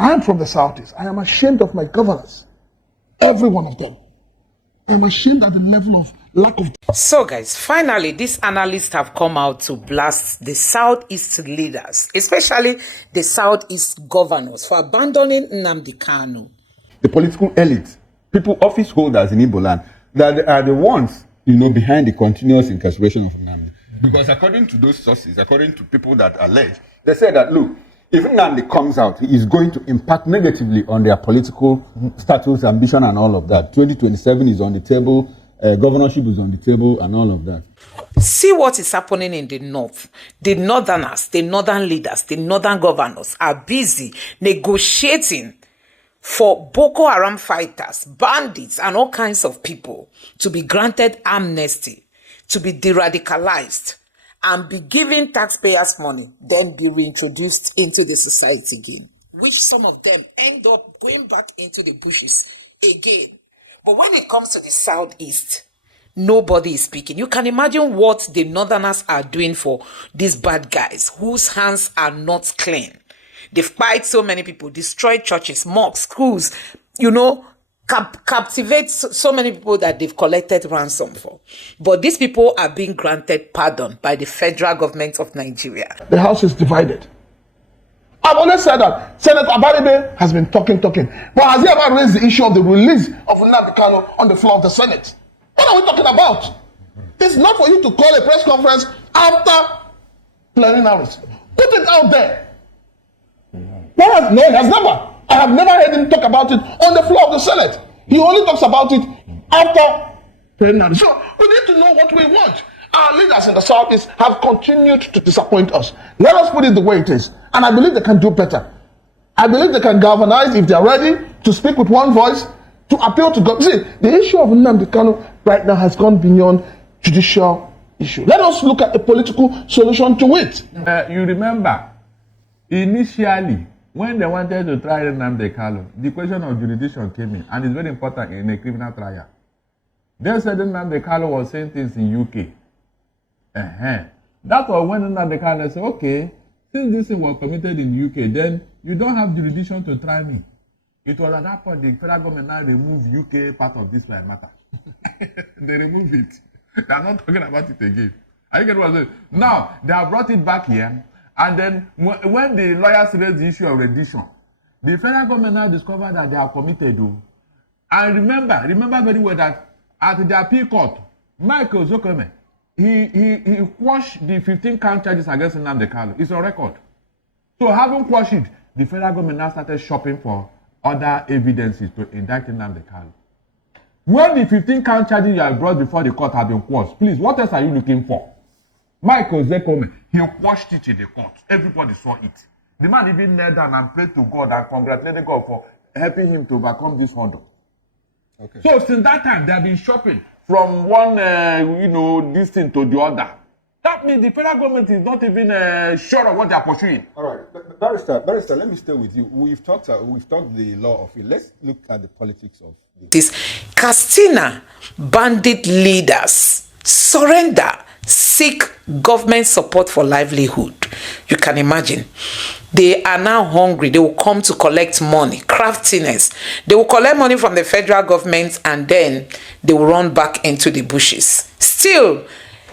I am from the Southeast. I am ashamed of my governors. Every one of them. I am ashamed at the level of lack of... So guys, finally, these analysts have come out to blast the Southeast leaders, especially the Southeast governors, for abandoning Nnamdi Kanu. The political elite, people, office holders in Igbo land, that are the ones, behind the continuous incarceration of Nnamdi. Because according to those sources, according to people that allege, they say that, look, if Nnamdi comes out, he is going to impact negatively on their political status, ambition, and all of that. 2027 is on the table, governorship is on the table, and all of that. See what is happening in the north. The northerners, the northern leaders, the northern governors are busy negotiating for Boko Haram fighters, bandits, and all kinds of people to be granted amnesty, to be de-radicalized, and be given taxpayers' money, then be reintroduced into the society again. Which some of them end up going back into the bushes again. But when it comes to the Southeast, nobody is speaking. You can imagine what the Northerners are doing for these bad guys whose hands are not clean. They've fight so many people, destroyed churches, mosques, schools, captivate so many people that they've collected ransom for. But these people are being granted pardon by the federal government of Nigeria. The house is divided. I've always said that Senator Abaribe has been talking. But has he ever raised the issue of the release of Nnamdi Kanu on the floor of the Senate? What are we talking about? It's not for you to call a press conference after plenaries. Put it out there. No, he has never. I have never heard him talk about it on the floor of the Senate. He only talks about it after plenary. So we need to know what we want. Our leaders in the Southeast have continued to disappoint us. Let us put it the way it is. And I believe they can do better. I believe they can galvanize if they are ready to speak with one voice, to appeal to God. See, the issue of Nnamdi Kanu right now has gone beyond judicial issue. Let us look at a political solution to it. You remember, initially, when they wanted to try Nnamdi Kanu, the question of jurisdiction came in, and it's very important in a criminal trial. They said Nnamdi Kanu was sentenced in UK. That was when Nnamdi Kanu said, okay, since this thing was committed in UK, then you don't have jurisdiction to try me. It was at that point the federal government now removed UK part of this matter. They removed it. They are not talking about it again. I get what I'm saying. Now, they have brought it back here. And then when the lawyers raised the issue of rendition, the federal government now discovered that they are committed. And remember very well that at the appeal court, Michael Zokome, he quashed the 15 count charges against Nnamdi Kanu. It's on record. So having quashed it, the federal government now started shopping for other evidences to indict Nnamdi Kanu. When the 15 count charges you have brought before the court have been quashed, please, what else are you looking for? Michael Zekome, he quashed it in the court. Everybody saw it. The man even knelt down and prayed to God and congratulated God for helping him to overcome this hurdle. Okay. So since that time, they have been shopping from one, this thing to the other. That means the federal government is not even sure of what they are pursuing. All right, Barrister, let me stay with you. We've talked the law of it. Let's look at the politics of this. Castina bandit leaders surrender, seek government support for livelihood. You can imagine. They are now hungry. They will come to collect money, craftiness. They will collect money from the federal government and then they will run back into the bushes. Still,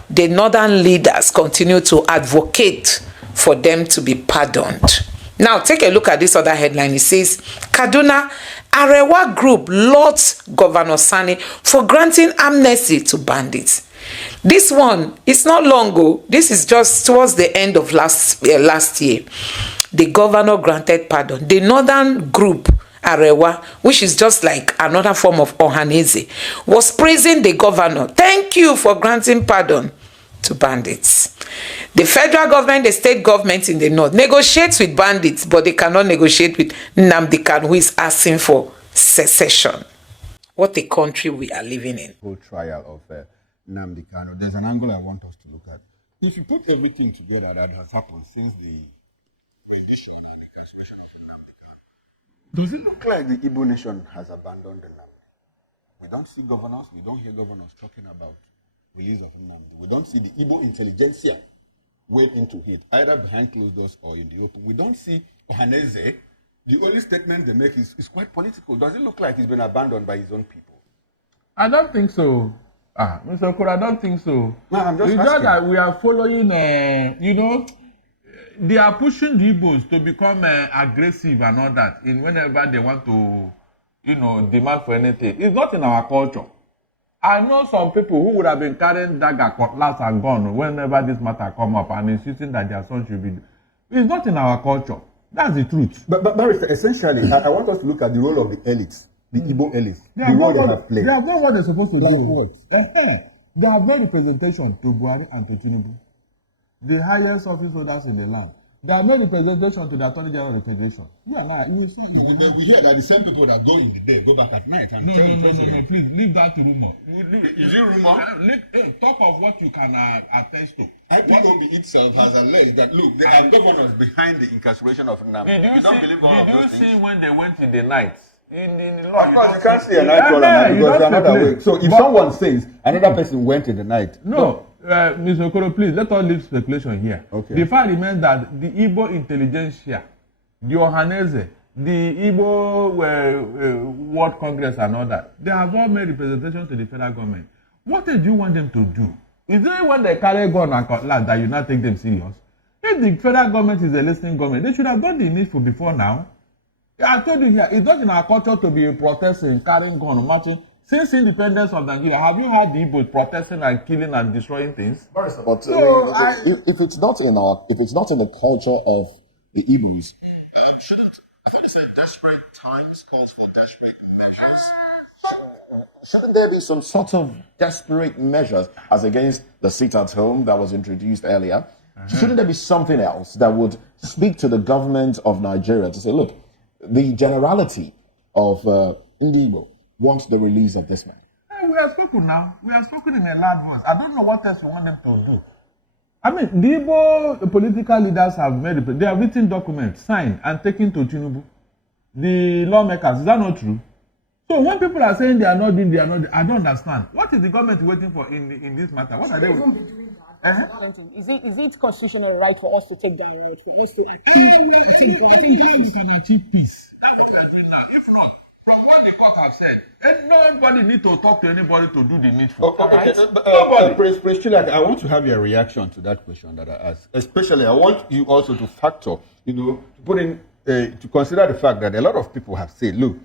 the northern leaders continue to advocate for them to be pardoned. Now, take a look at this other headline. It says, Kaduna Arewa Group lauds Governor Sani for granting amnesty to bandits. This one, it's not long ago. This is just towards the end of last year. The governor granted pardon. The northern group, Arewa, which is just like another form of Ohanese, was praising the governor. Thank you for granting pardon to bandits. The federal government, the state government in the north negotiates with bandits, but they cannot negotiate with Nnamdi Kanu, who is asking for secession. What a country we are living in. Whole trial of Nnamdi Kanu. There's an angle I want us to look at. If you put everything together that has happened since the rendition and incarceration of Nnamdi Kanu, does it look like the Igbo nation has abandoned Nnamdi? We don't see governors, we don't hear governors talking about release of Nnamdi. We don't see the Igbo intelligentsia wade into it, either behind closed doors or in the open. We don't see Ohanese the only statement they make is quite political. Does it look like he's been abandoned by his own people? I don't think so. Mr. Okoro, I don't think so. No, I'm just it's asking. just that we are following, they are pushing the Igbos to become aggressive and all that in whenever they want to, demand for anything. It's not in our culture. I know some people who would have been carrying dagger, cutlass, and gun whenever this matter come up and insisting that their son should be. It's not in our culture. That's the truth. But Barrister, essentially, I want us to look at the role of the elites, the Igbo elites, the role they have played. They have done what they're supposed to do. What? They have made representation to Buhari and to Tinubu, the highest office holders in the land. They have made representation to the Attorney General of the Federation. You and I, we saw. We hear that the same people that go in the day go back at night and No, please leave that to rumor. Is it rumor? Talk of what you can attest to. IPOB itself has alleged that, look, there are governors behind the incarceration of Nnamdi. You don't believe all of those things? Did you see when they went in the night? In the law, of course, you can't see a night caller because they're not awake. So if someone says another person went in the night. No, Mr. Okoro, please, let us leave speculation here. Okay. The fact remains that the Igbo intelligentsia, the Ohanese, the Igbo World Congress and all that, they have all made representation to the federal government. What do you want them to do? Is it when they carry gun and cutlass that you not take them serious? If the federal government is a listening government, they should have done the needful before now. I told you here, it's not in our culture to be protesting, carrying gun, marching. Since independence of Nigeria, have you heard the Igbos protesting and killing and destroying things? But if it's not in the culture of the Igbos, I thought they said desperate times calls for desperate measures. Shouldn't there be some sort of desperate measures as against the sit-at-home that was introduced earlier? Shouldn't there be something else that would speak to the government of Nigeria to say, look, the generality of Igbo wants the release of this man? We have spoken now. We have spoken in a loud voice. I don't know what else you want them to do. I mean, the Igbo political leaders have they have written documents, signed, and taken to Tinubu. The lawmakers, is that not true? So when people are saying they are not doing, I don't understand. What is the government waiting for in this matter? What are they waiting? Is it constitutional right for us to take that right? For us to I think we can achieve peace. That's what we are doing now. If not, from what the court have said, nobody need to talk to anybody to do the needful. Prince Chilak, I want to have your reaction to that question that I asked. Especially, I want you also to factor, to put in, to consider the fact that a lot of people have said, look,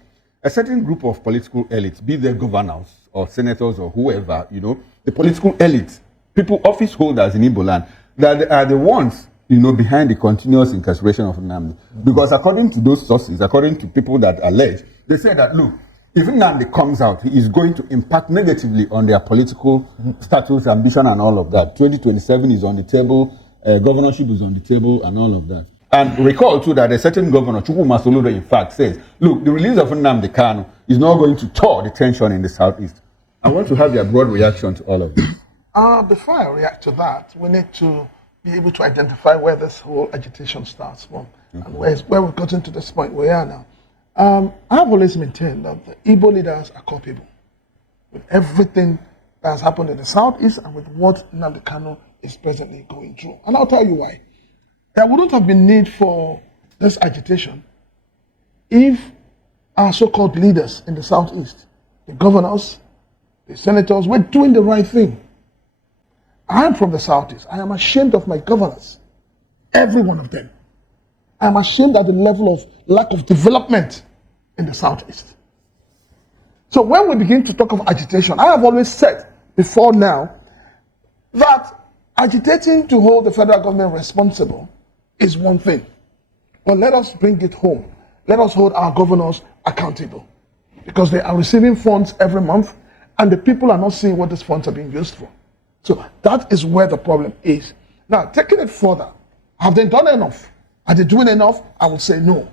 a certain group of political elites, be they governors or senators or whoever, the political elites, people, office holders in Igbo land, that are the ones, behind the continuous incarceration of Nnamdi. Because according to those sources, according to people that allege, they say that, look, if Nnamdi comes out, he is going to impact negatively on their political status, ambition, and all of that. 2027 is on the table, governorship is on the table, and all of that. And recall, too, that a certain governor, Chukwuma Soludo, in fact, says, look, the release of Nnamdi Kanu is not going to thaw the tension in the southeast. I want to have your broad reaction to all of this. Before I react to that, we need to be able to identify where this whole agitation starts from and where we've gotten to this point we are now. I've always maintained that the Igbo leaders are culpable with everything that has happened in the southeast and with what Nnamdi Kanu is presently going through. And I'll tell you why. There wouldn't have been need for this agitation if our so-called leaders in the southeast, the governors, the senators, were doing the right thing. I am from the southeast. I am ashamed of my governors, every one of them. I am ashamed at the level of lack of development in the southeast. So when we begin to talk of agitation, I have always said before now that agitating to hold the federal government responsible is one thing. But let us bring it home. Let us hold our governors accountable because they are receiving funds every month and the people are not seeing what these funds are being used for. So that is where the problem is. Now, taking it further, have they done enough? Are they doing enough? I would say no.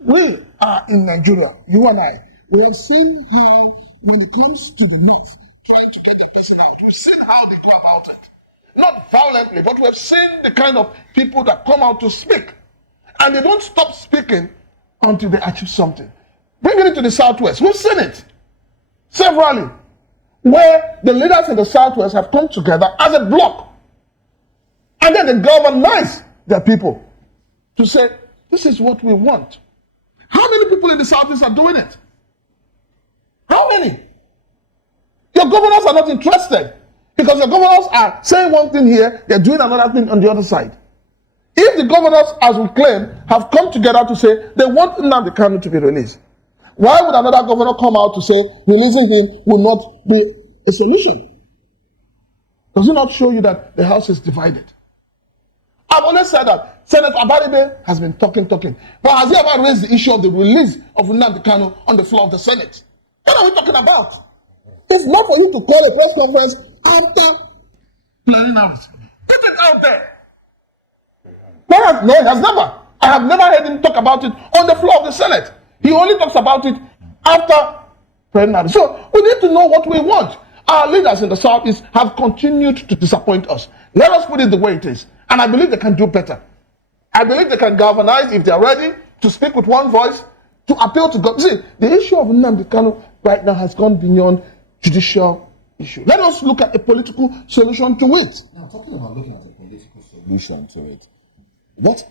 We are in Nigeria, you and I. We have seen how, when it comes to the north, trying to get the person out, we've seen how they go about it. Not violently, but we've seen the kind of people that come out to speak. And they don't stop speaking until they achieve something. Bringing it to the southwest, we've seen it severally, where the leaders in the southwest have come together as a bloc. And then they galvanize their people to say, this is what we want. the Southeast are doing it? How many? Your governors are not interested because your governors are saying one thing here, they're doing another thing on the other side. If the governors, as we claim, have come together to say they want Nnamdi Kanu to be released, why would another governor come out to say releasing him will not be a solution? Does it not show you that the House is divided? I've always said that Senator Abaribe has been talking. But has he ever raised the issue of the release of Nnamdi Kanu on the floor of the Senate? What are we talking about? It's not for you to call a press conference after planning out. Get it out there. No, he has never. I have never heard him talk about it on the floor of the Senate. He only talks about it after planning out. So we need to know what we want. Our leaders in the Southeast have continued to disappoint us. Let us put it the way it is. And I believe they can do better. I believe they can galvanize if they are ready to speak with one voice, to appeal to God. See, the issue of Nnamdi Kanu right now has gone beyond judicial issue. Let us look at a political solution to it. Now, talking about looking at a political solution to it, what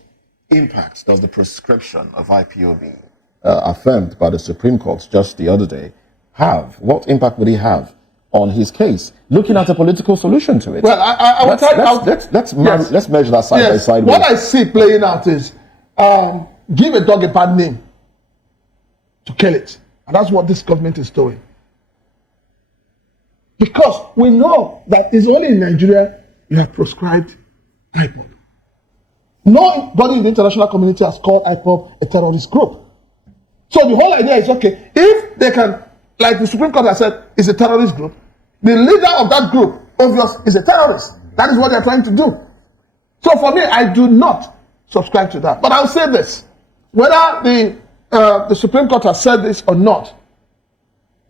impact does the prescription of IPOB, affirmed by the Supreme Court just the other day, have? What impact would it have on his case? Looking at a political solution to it. Well, I will tell you. Let's measure that side by side. What I see playing out is give a dog a bad name to kill it. And that's what this government is doing. Because we know that it's only in Nigeria you have proscribed IPOB. Nobody in the international community has called IPOB a terrorist group. So the whole idea is, okay, if they can, like the Supreme Court has said, is a terrorist group, the leader of that group, obvious, is a terrorist. That is what they're trying to do. So for me, I do not subscribe to that. But I'll say this, whether the Supreme Court has said this or not,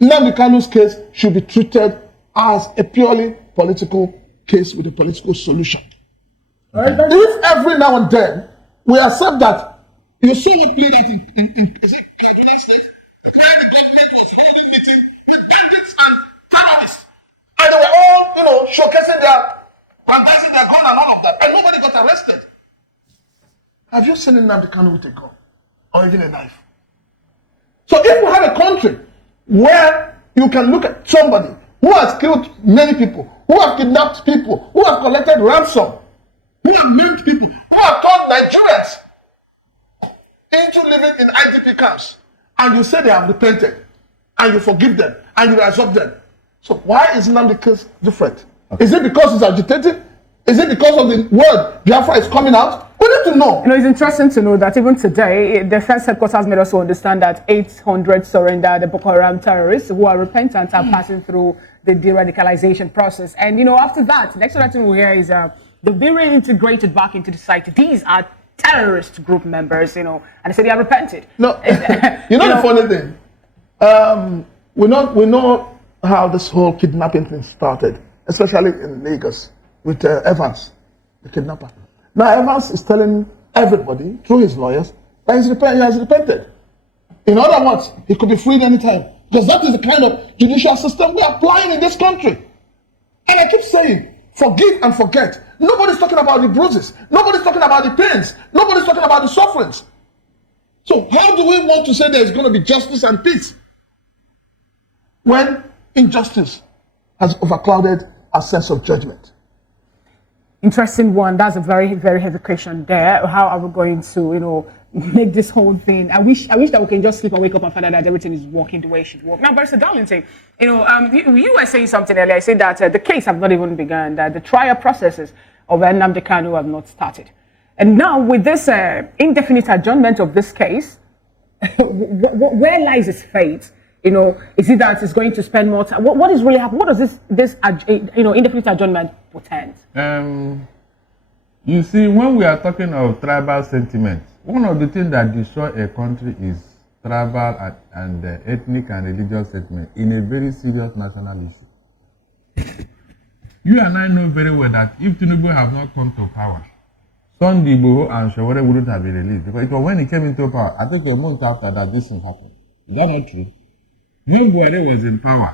Nnamdi Kanu's case should be treated as a purely political case with a political solution. Right? If every now and then we accept that you saw what played out in United States, where the government was holding meetings with bandits and terrorists, and they were all, showcasing their gun and all of that, and nobody got arrested. Have you seen Nnamdi Kanu with a gun or even a knife? So if we have a country where you can look at somebody who has killed many people, who have kidnapped people, who have collected ransom, who have maimed people, who have turned Nigerians into living in IDP camps, and you say they have repented, and you forgive them, and you absorb them. So why is Nnamdi case different? Okay. Is it because he's agitated? Is it because of the word Biafra is coming out? We need to know. It's interesting to know that even today, the defense headquarters made us understand that 800 surrender the Boko Haram terrorists who are repentant are passing through the de-radicalization process. And, after that, the next thing we hear is they've been reintegrated back into the society. These are terrorist group members, and they say they are repented. No, the funny thing, we know how this whole kidnapping thing started, especially in Lagos with Evans, the kidnapper. Now Evans is telling everybody through his lawyers that he has repented. In other words, he could be freed anytime, because that is the kind of judicial system we are applying in this country. And I keep saying, forgive and forget. Nobody's talking about the bruises. Nobody's talking about the pains. Nobody's talking about the sufferings. So how do we want to say there's going to be justice and peace when injustice has overclouded our sense of judgment? Interesting one. That's a very, very heavy question there. How are we going to, make this whole thing? I wish that we can just sleep and wake up and find out that everything is working the way it should work. Now, Barrister Darlington, you were saying something earlier. I said that the case have not even begun, that the trial processes of Nnamdi Kanu have not started. And now with this indefinite adjournment of this case, where lies its fate? Is it that it's going to spend more time? What is really happening? What does this indefinite adjournment portend? You see, when we are talking of tribal sentiments, one of the things that destroy a country is tribal and ethnic and religious sentiment in a very serious national issue. You and I know very well that if Tinubu have not come to power, Nnamdi Kanu and Shawore wouldn't have been released, because it was when he came into power, I think a month after that this thing happened. Is that not true? When Buhari was in power, of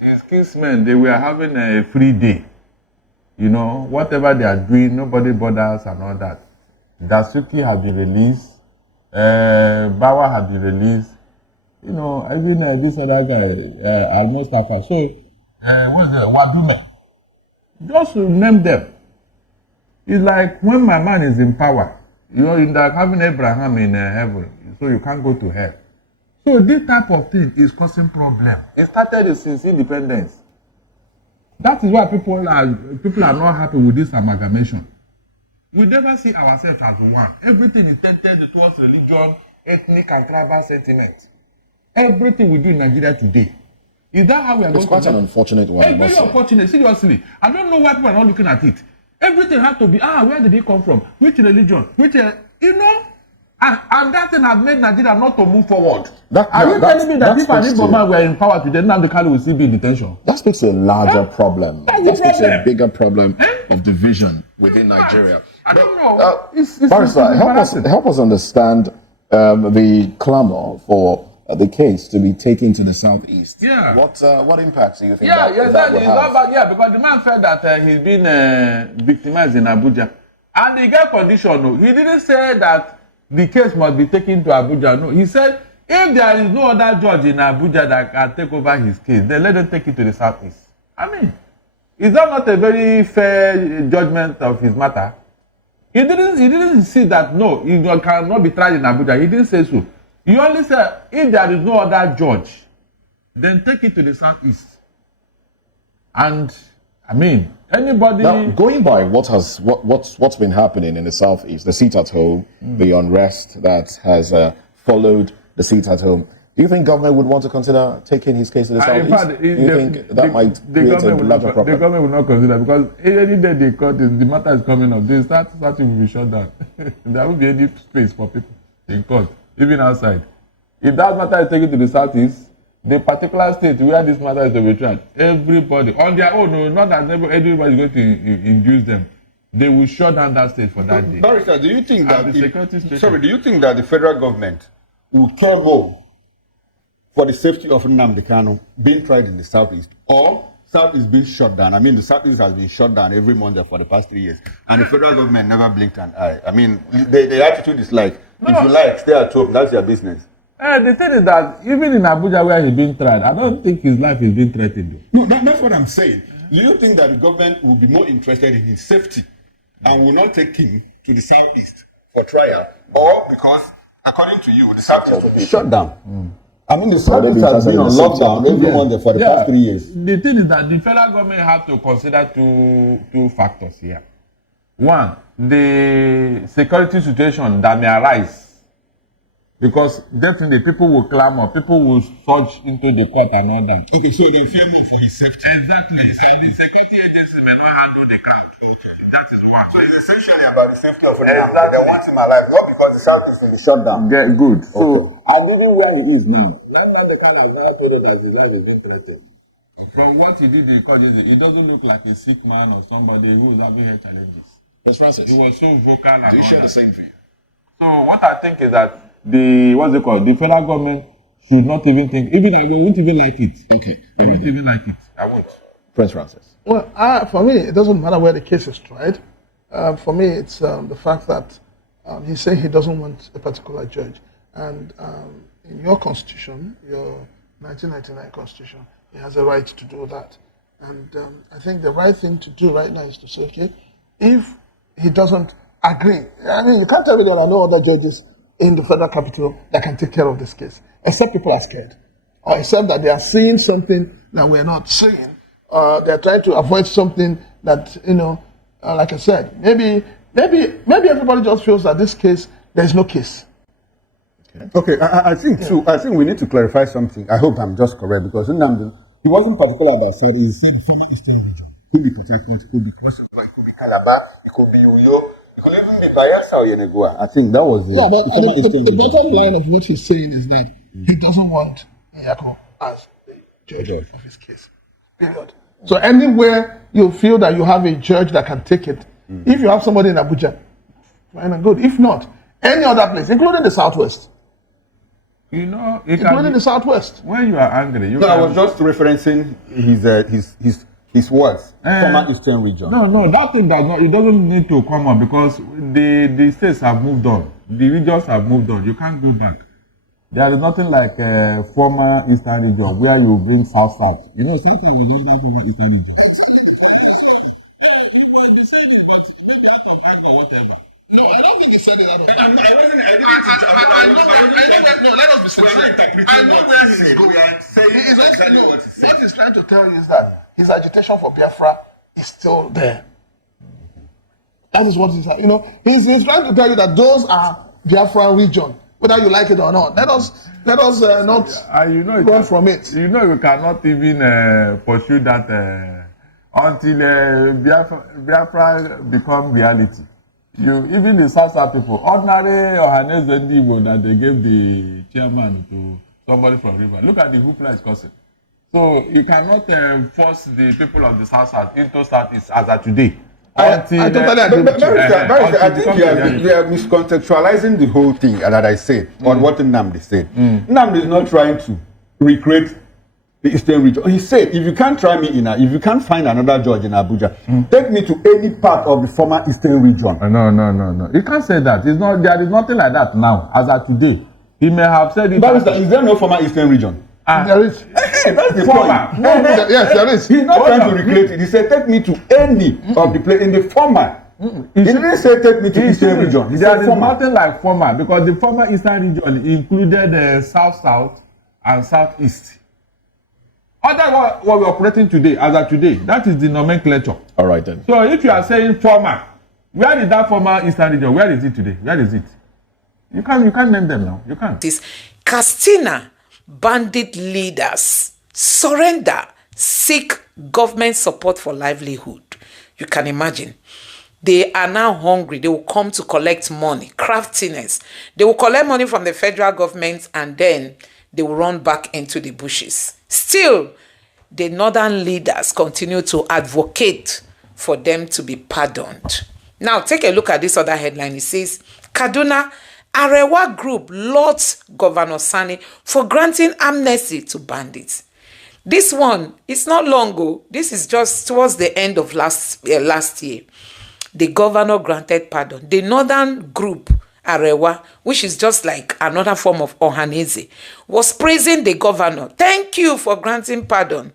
course, his kinsmen, they were having a free day. Whatever they are doing, nobody bothers and all that. Dasuki had been released, Bawa had been released, you know, even this other guy, Al-Mustafa. So, what's the Wadume? Just to name them. It's like when my man is in power, you know, in like having Abraham in heaven, so you can't go to hell. So this type of thing is causing problem. It started since independence. That is why people are not happy with this amalgamation. We never see ourselves as one. Everything is tempted towards religion, ethnic and tribal sentiment. Everything we do in Nigeria today. Is that how we are going to... It's quite an unfortunate one. It's very unfortunate, seriously. I don't know why people are not looking at it. Everything has to be, where did it come from? Which religion? Which, you know? And that thing has made Nigeria not to move forward. Are you telling me that if an Igbo man were in power today, Nnamdi Kanu will still be in detention? That speaks to a larger problem. That speaks to a bigger problem of division within Nigeria. I don't know. Barrister, help us understand the clamor for the case to be taken to the southeast. Yeah. What impacts do you think that would have? Because the man said that he's been victimized in Abuja. And the guy condition, he didn't say that the case must be taken to Abuja. No, he said if there is no other judge in Abuja that can take over his case, then let them take it to the southeast. I mean, is that not a very fair judgment of his matter? He didn't see that no, he cannot be tried in Abuja. He didn't say so. He only said if there is no other judge, then take it to the southeast. And I mean, anybody now, going by what's been happening in the southeast, the seat at home, the unrest that has followed the seat at home, do you think government would want to consider taking his case to the southeast? In fact, do you think that might create a larger problem? The government will not consider, because any day they cut the matter is coming up, they starting will be shut down. There won't be any space for people in court, even outside. If that matter is taken to the southeast, the particular state where this matter is to be tried, everybody on their own, no, not that everybody is going to induce them. They will shut down that state for that day. Barrister, do you think that do you think that the federal government will care more for the safety of Nnamdi Kanu being tried in the southeast, or southeast being shut down? I mean, the southeast has been shut down every month for the past 3 years, and the federal government never blinked an eye. I mean, the attitude is like, if you like, stay at home, that's your business. The thing is that even in Abuja where he's being tried, I don't think his life is being threatened. No, that's what I'm saying. Do you think that the government will be more interested in his safety and will not take him to the southeast for trial, or because, according to you, the southeast will be shut down? I mean, the southeast has been on lockdown every month for the past 3 years. The thing is that the federal government have to consider two factors here. One, the security situation that may arise. Because definitely people will clamor, people will surge into the court and all that. Okay, so they fear more for his safety. Exactly. And the security agency may not handle the crowd. That is one. So it's essentially about the safety of Nnamdi. They want him alive, not because the southeast will be shut down. Yeah, good. So, and even where he is now, Nnamdi Kanu has never told us that his life is being threatened. From what he did in court, it doesn't look like a sick man or somebody who is having health challenges. Ms. Francis, He was so vocal and do you all share that. the same view? So what I think is that the federal government should not even think, even I won't even like it. Okay. I won't even like it. I won't. Prince Francis. Well, for me, it doesn't matter where the case is tried. For me, it's the fact that he's saying he doesn't want a particular judge. And in your constitution, your 1999 constitution, he has a right to do that. And I think the right thing to do right now is to say, okay, if he doesn't agree, I mean, you can't tell me there are no other judges in the federal capital that can take care of this case, except people are scared, or except that they are seeing something that we're not seeing. They're trying to avoid something that, like I said, maybe everybody just feels that this case, there's no case. Okay, I think too. I think we need to clarify something. I hope I'm just correct, because Nnamdi, he wasn't particular about said he said the former eastern region. Could be protected, could be Cross, it could be Calabar, it could be Uyo, it could even be Bayelsa or Yenagoa. I think that was the bottom line of what he's saying is that he doesn't want Yako as the judge of his case. Period. So anywhere you feel that you have a judge that can take it, if you have somebody in Abuja, fine and good. If not, any other place, including the Southwest. Including the Southwest. When you are angry, I was just referencing his words, former eastern region. No, that thing it doesn't need to come up, because the states have moved on. The regions have moved on. You can't go back. There is nothing like former Eastern region where you bring South. You know, something you bring down to Eastern region. No, I don't think he said it out of I wasn't. I didn't. I know where. No, let us be sincere. I know where he's going. What he's trying to tell you is that his agitation for Biafra is still there. That is what he's. You know, he's trying to tell you that those are Biafra region, whether you like it or not. Let us not You know, run from it. You know, you cannot even pursue that until Biafra become reality. Even the South people, ordinary Nnamdi Kanu that they gave the chairman to somebody from River. Look at the hoopla is causing. So you cannot force the people of the South into Southeast as of today. I totally agree with you. I think you are miscontextualizing the whole thing that I said on what Nnamdi said. Nnamdi is not trying to recreate the Eastern region. He said, if you can't try me if you can't find another judge in Abuja, take me to any part of the former Eastern region. No. You can't say that. It's not. There is nothing like that now, as of today. He may have said it. Is there no former Eastern region? There is. That's the Former. point. Yes, there is. He's not trying to recreate it. He said, take me to any of the place in the former. He didn't say take me to Eastern region. He There said is former. nothing like former because the former Eastern region included South and Southeast. Other what we're operating today, as of today, that is the nomenclature. All right then. So if you are saying former, where is that former Eastern region? Where is it today? Where is it? You can't name them now. You can't. This Katsina bandit leaders surrender, seek government support for livelihood. You can imagine. They are now hungry. They will come to collect money, craftiness. They will collect money from the federal government and then they will run back into the bushes. Still, the northern leaders continue to advocate for them to be pardoned. Now, take a look at this other headline. It says, Kaduna Arewa Group lauds Governor Sani for granting amnesty to bandits. This one is not long ago. This is just towards the end of last year. The governor granted pardon. The northern group, Arewa, which is just like another form of Ohanese, was praising the governor. Thank you for granting pardon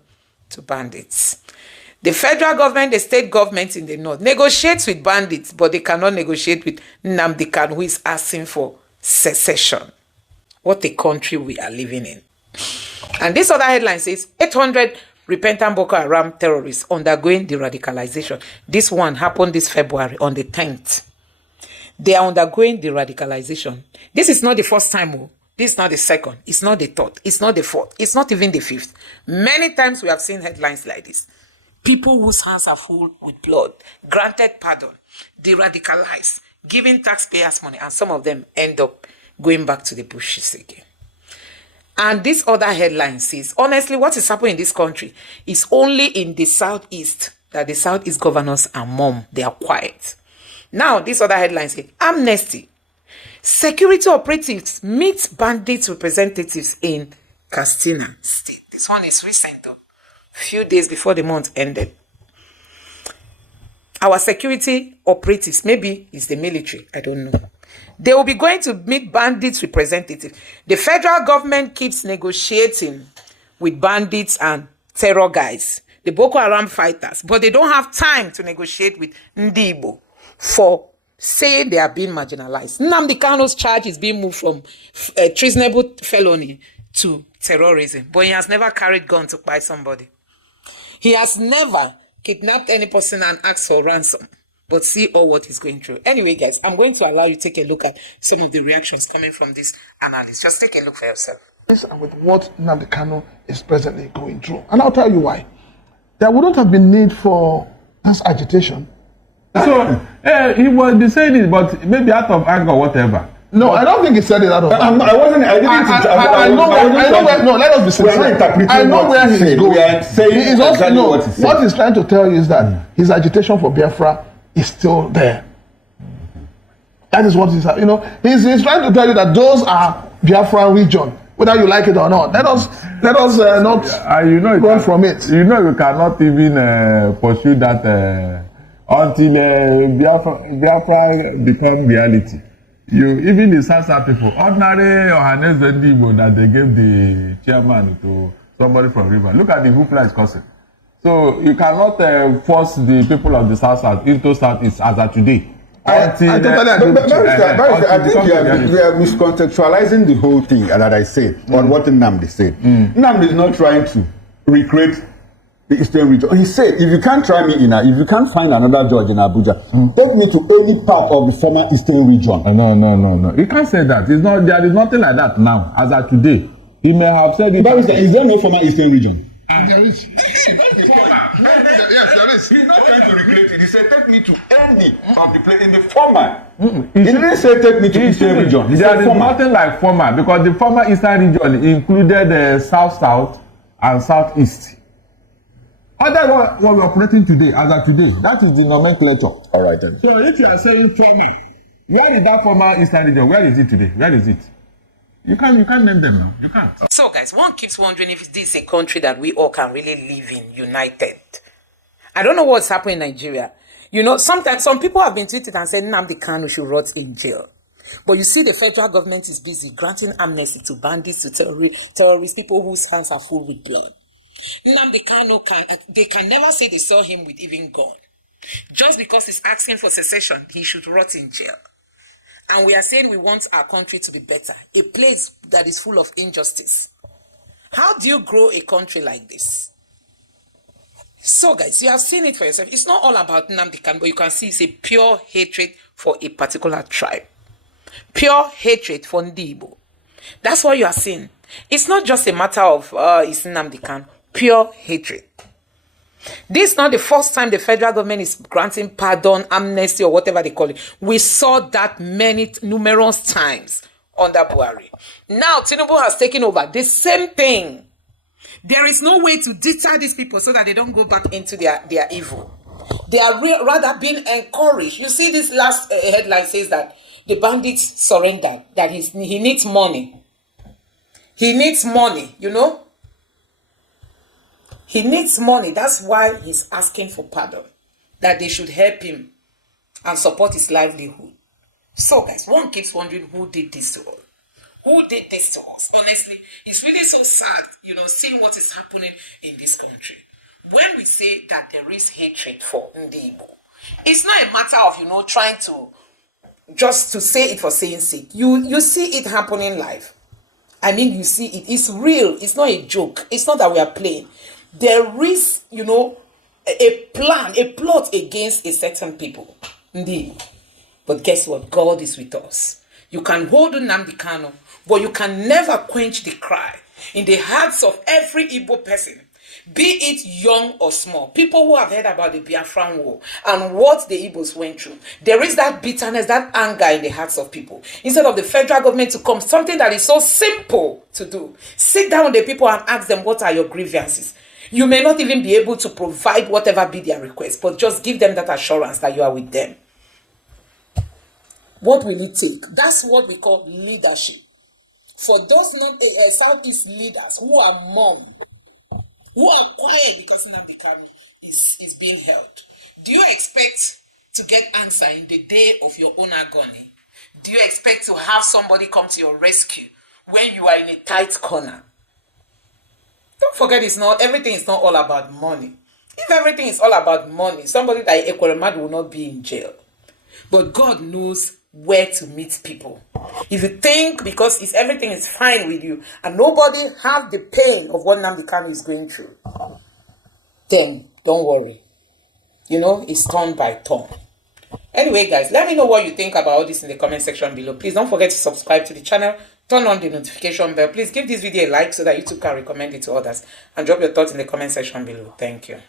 to bandits. The federal government, the state government in the north negotiates with bandits, but they cannot negotiate with Nnamdi Kanu, who is asking for secession. What a country we are living in. And this other headline says, 800 repentant Boko Haram terrorists undergoing de-radicalization. This one happened this February on the 10th. They are undergoing de-radicalization. This is not the first time. Oh. This is not the second. It's not the third. It's not the fourth. It's not even the fifth. Many times we have seen headlines like this. People whose hands are full with blood, granted pardon, de-radicalized, giving taxpayers money, and some of them end up going back to the bushes again. And this other headline says, honestly, what is happening in this country is only in the southeast that the southeast governors are mum. They are quiet. Now, this other headline says, Amnesty. Security operatives meet bandits representatives in Katsina State. This one is recent, though. Few days before the month ended. Our security operatives, maybe it's the military, I don't know. They will be going to meet bandits representatives. The federal government keeps negotiating with bandits and terror guys, the Boko Haram fighters, but they don't have time to negotiate with Igbo for saying they are being marginalized. Nnamdi Kanu's charge is being moved from treasonable felony to terrorism, but he has never carried gun to buy somebody. He has never kidnapped any person and asked for ransom. But see all what he's going through. Anyway, guys, I'm going to allow you to take a look at some of the reactions coming from this analyst. Just take a look for yourself. And with what Nnamdi Kanu is presently going through. And I'll tell you why. There wouldn't have been need for this agitation. So, he was saying it, but maybe out of anger or whatever. No, but I don't think he said it out of anger. I know where. No, let us be sincere. I know where he's going. We are saying exactly what he's saying. What he's trying to tell you is that his agitation for Biafra is still there. That is what he's, he's trying to tell you that those are Biafra region, whether you like it or not. Let us not run from it. You cannot even pursue that until Biafra become reality. even the South people, ordinary Ohanes Igbo that they gave the chairman to somebody from River. Look at the hoopla is causing. So you cannot force the people of the South into Southeast as of today. I totally agree. Barrister, I think we are miscontextualizing the whole thing that I said on what Nnamdi said. Nnamdi is not trying to recreate the Eastern region. He said, if you can't try me if you can't find another judge in Abuja, take me to any part of the former Eastern region. No. You can't say that. It's not. There is nothing like that now. As of today, he may have said it. Barrister, is there no former Eastern region? There is. Yes, there is. He's not trying to recreate it. He said, take me to any of the place in the former. He didn't say take me to Eastern region. He there said is nothing like former because the former Eastern region included the South and Southeast. Other what we're operating today, as of today, that is the nomenclature. All right then. So if you are saying former, where is that former Eastern region? Where is it today? Where is it? You can't name them now. You can't. So guys, one keeps wondering if this is a country that we all can really live in united. I don't know what's happening in Nigeria. You know, sometimes some people have been tweeted and said Nnamdi Kanu should rot in jail. But you see the federal government is busy granting amnesty to bandits, to terrorists, people whose hands are full with blood. Nnamdi Kanu they can never say they saw him with even gun. Just because he's asking for secession, he should rot in jail. And we are saying we want our country to be better, a place that is full of injustice. How do you grow a country like this? So guys, you have seen it for yourself. It's not all about Nnamdi Kanu, but you can see it's a pure hatred for a particular tribe. Pure hatred for Igbo. That's what you are seeing. It's not just a matter of it's Nnamdi Kanu. Pure hatred. This is not the first time the federal government is granting pardon, amnesty, or whatever they call it. We saw that numerous times under Buhari. Now, Tinubu has taken over. The same thing. There is no way to deter these people so that they don't go back into their evil. They are rather being encouraged. You see, this last headline says that the bandits surrendered, that he needs money. He needs money, you know. He needs money. That's why he's asking for pardon. That they should help him and support his livelihood. So guys, one keeps wondering who did this to us. Who did this to us? Honestly, it's really so sad, you know, seeing what is happening in this country. When we say that there is hatred for Igbo, it's not a matter of, you know, trying to just to say it for saying sake. You see it happening live. I mean, you see it. It's real. It's not a joke. It's not that we are playing. There is, you know, a plan, a plot against a certain people. Indeed. But guess what? God is with us. You can hold Nnamdi Kanu, but you can never quench the cry in the hearts of every Igbo person, be it young or small. People who have heard about the Biafran War and what the Igbos went through. There is that bitterness, that anger in the hearts of people. Instead of the federal government to come, something that is so simple to do. Sit down with the people and ask them, what are your grievances? You may not even be able to provide whatever be their request, but just give them that assurance that you are with them. What will it take? That's what we call leadership. For those Southeast leaders who are mum, who are quiet because Nnamdi Kanu is being held, do you expect to get answer in the day of your own agony? Do you expect to have somebody come to your rescue when you are in a tight corner? Don't forget, everything is not all about money. If everything is all about money, somebody like Ekweremadu will not be in jail. But God knows where to meet people. If you think because everything is fine with you and nobody have the pain of what Nnamdi Kanu is going through, then don't worry. You know, it's turn by turn. Anyway, guys, let me know what you think about all this in the comment section below. Please don't forget to subscribe to the channel. Turn on the notification bell. Please give this video a like so that YouTube can recommend it to others. And drop your thoughts in the comment section below. Thank you.